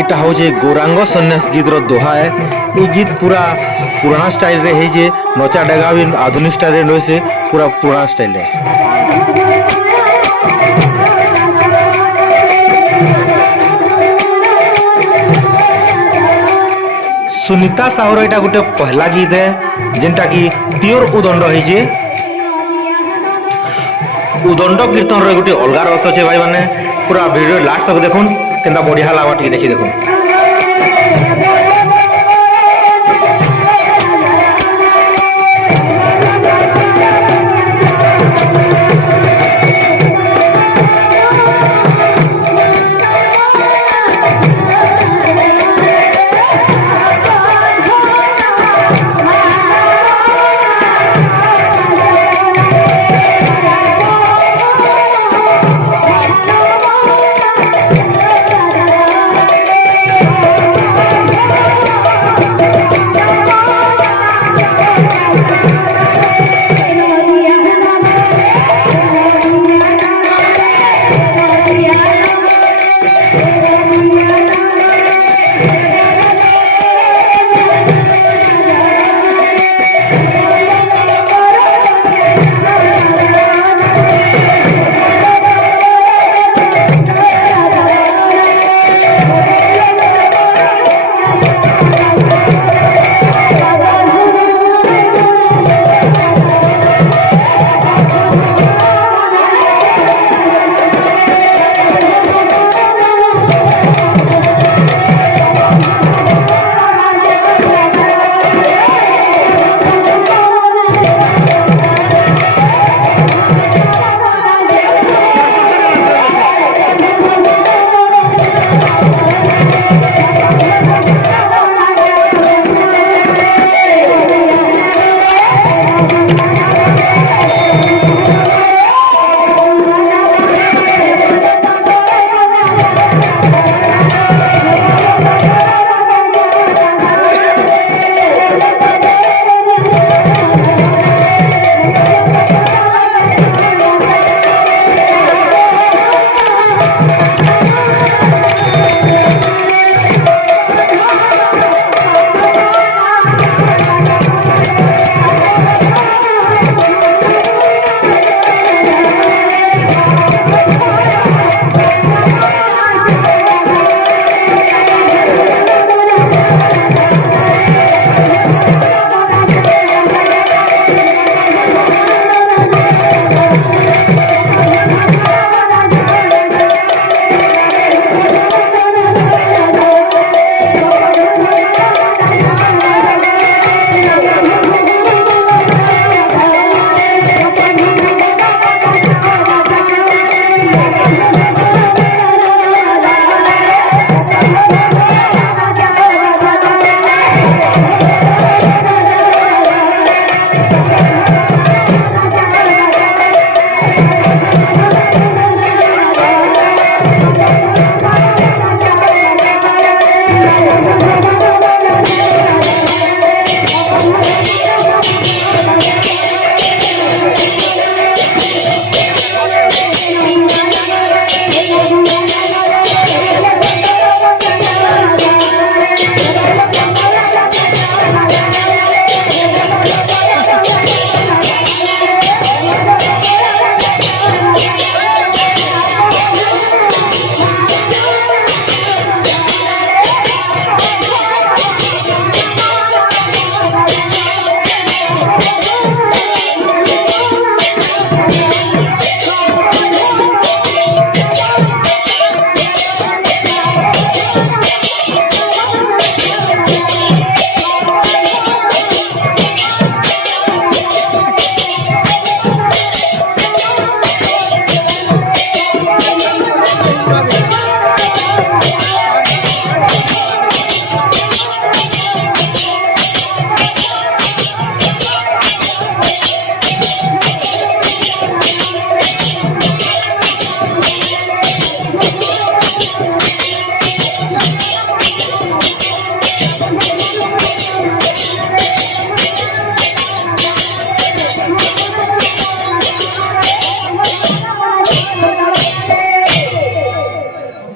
इटा हूँ गौरांग सन्यास गीत दोहा है। ये गीत पूरा पुराना स्टाइल रे है जे नचा डेगा भी आधुनिक स्टाइल रे से पूरा पुराना स्टाइल रे। सुनीता साहुर एटा गोटे पहला गीत है जेनटा की प्योर उदंड है। उदंड कीर्तन रे गोटे अलग रस अच्छे भाई माने पूरा वीडियो लास्ट तक देखुन केंदा बढ़िया लागवा टी देखी देखुन।